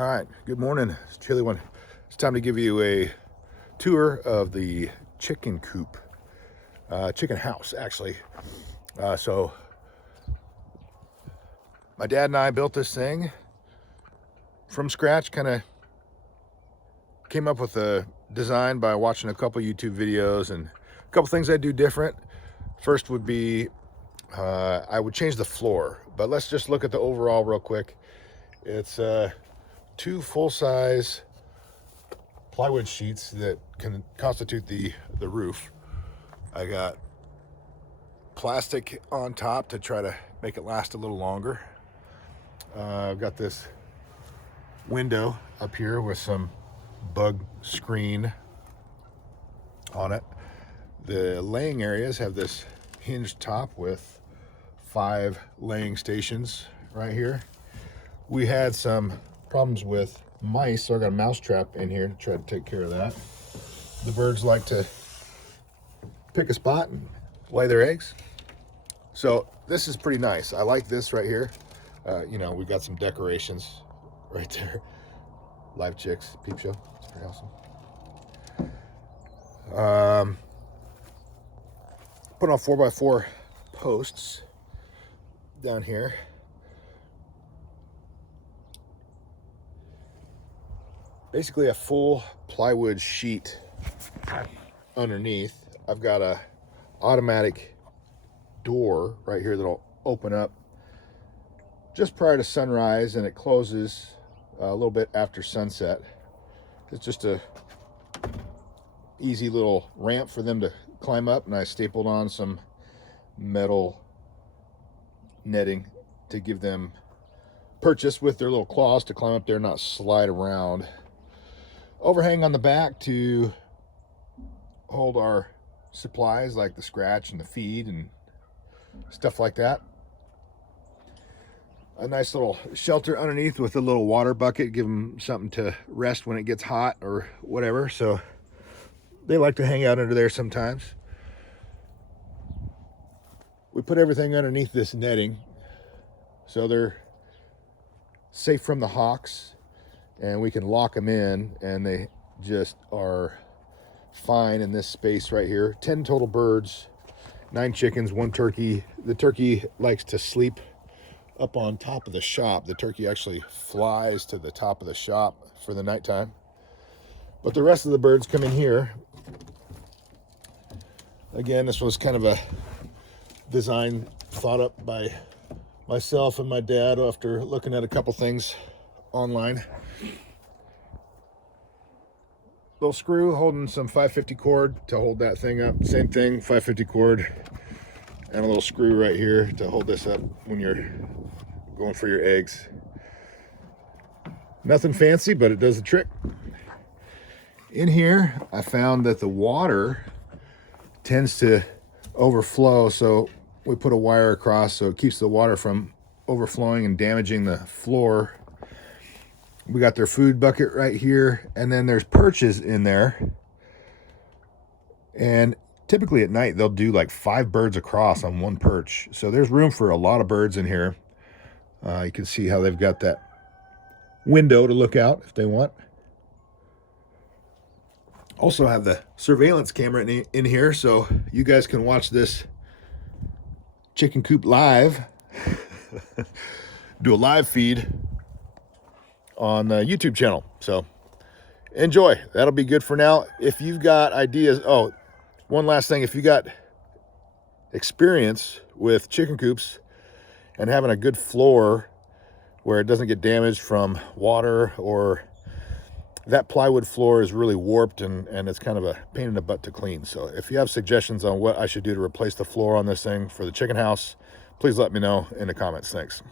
All right, good morning. It's a chilly one. It's time to give you a tour of the chicken coop, chicken house, actually. So my dad and I built this thing from scratch, kind of came up with a design by watching a couple YouTube videos and a couple things I'd do different. First would be, I would change the floor, but let's just look at the overall real quick. It's two full-size plywood sheets that can constitute the roof. I got plastic on top to try to make it last a little longer. I've got this window up here with some bug screen on it. The laying areas have this hinged top with 5 laying stations right here. We had some problems with mice, so I got a mouse trap in here to try to take care of that. The birds like to pick a spot and lay their eggs. So this is pretty nice. I like this right here. You know, we've got some decorations right there. Live chicks, peep show. It's pretty awesome. Put on 4x4 posts down here. Basically a full plywood sheet underneath. I've got a automatic door right here that'll open up just prior to sunrise, and it closes a little bit after sunset. It's just a easy little ramp for them to climb up, and I stapled on some metal netting to give them purchase with their little claws to climb up there, not slide around. Overhang on the back to hold our supplies like the scratch and the feed and stuff like that. A nice little shelter underneath with a little water bucket, give them something to rest when it gets hot or whatever. So they like to hang out under there sometimes. We put everything underneath this netting so they're safe from the hawks, and we can lock them in, and they just are fine in this space right here. 10 total birds, 9 chickens, 1 turkey. The turkey likes to sleep up on top of the shop. The turkey actually flies to the top of the shop for the nighttime. But the rest of the birds come in here. Again, this was kind of a design thought up by myself and my dad after looking at a couple things online. Little screw holding some 550 cord to hold that thing up. Same thing, 550 cord, and a little screw right here to hold this up when you're going for your eggs. Nothing fancy, but it does the trick. In here, I found that the water tends to overflow, so we put a wire across so it keeps the water from overflowing and damaging the floor. We got their food bucket right here, and then there's perches in there. And typically at night, they'll do like 5 birds across on 1 perch. So there's room for a lot of birds in here. You can see how they've got that window to look out if they want. Also have the surveillance camera in here, so you guys can watch this chicken coop live. Do a live feed on the YouTube channel. So enjoy. That'll be good for now. If you've got ideas, oh, one last thing, if you got experience with chicken coops and having a good floor where it doesn't get damaged from water, or that plywood floor is really warped and it's kind of a pain in the butt to clean. So if you have suggestions on what I should do to replace the floor on this thing for the chicken house, please let me know in the comments. Thanks.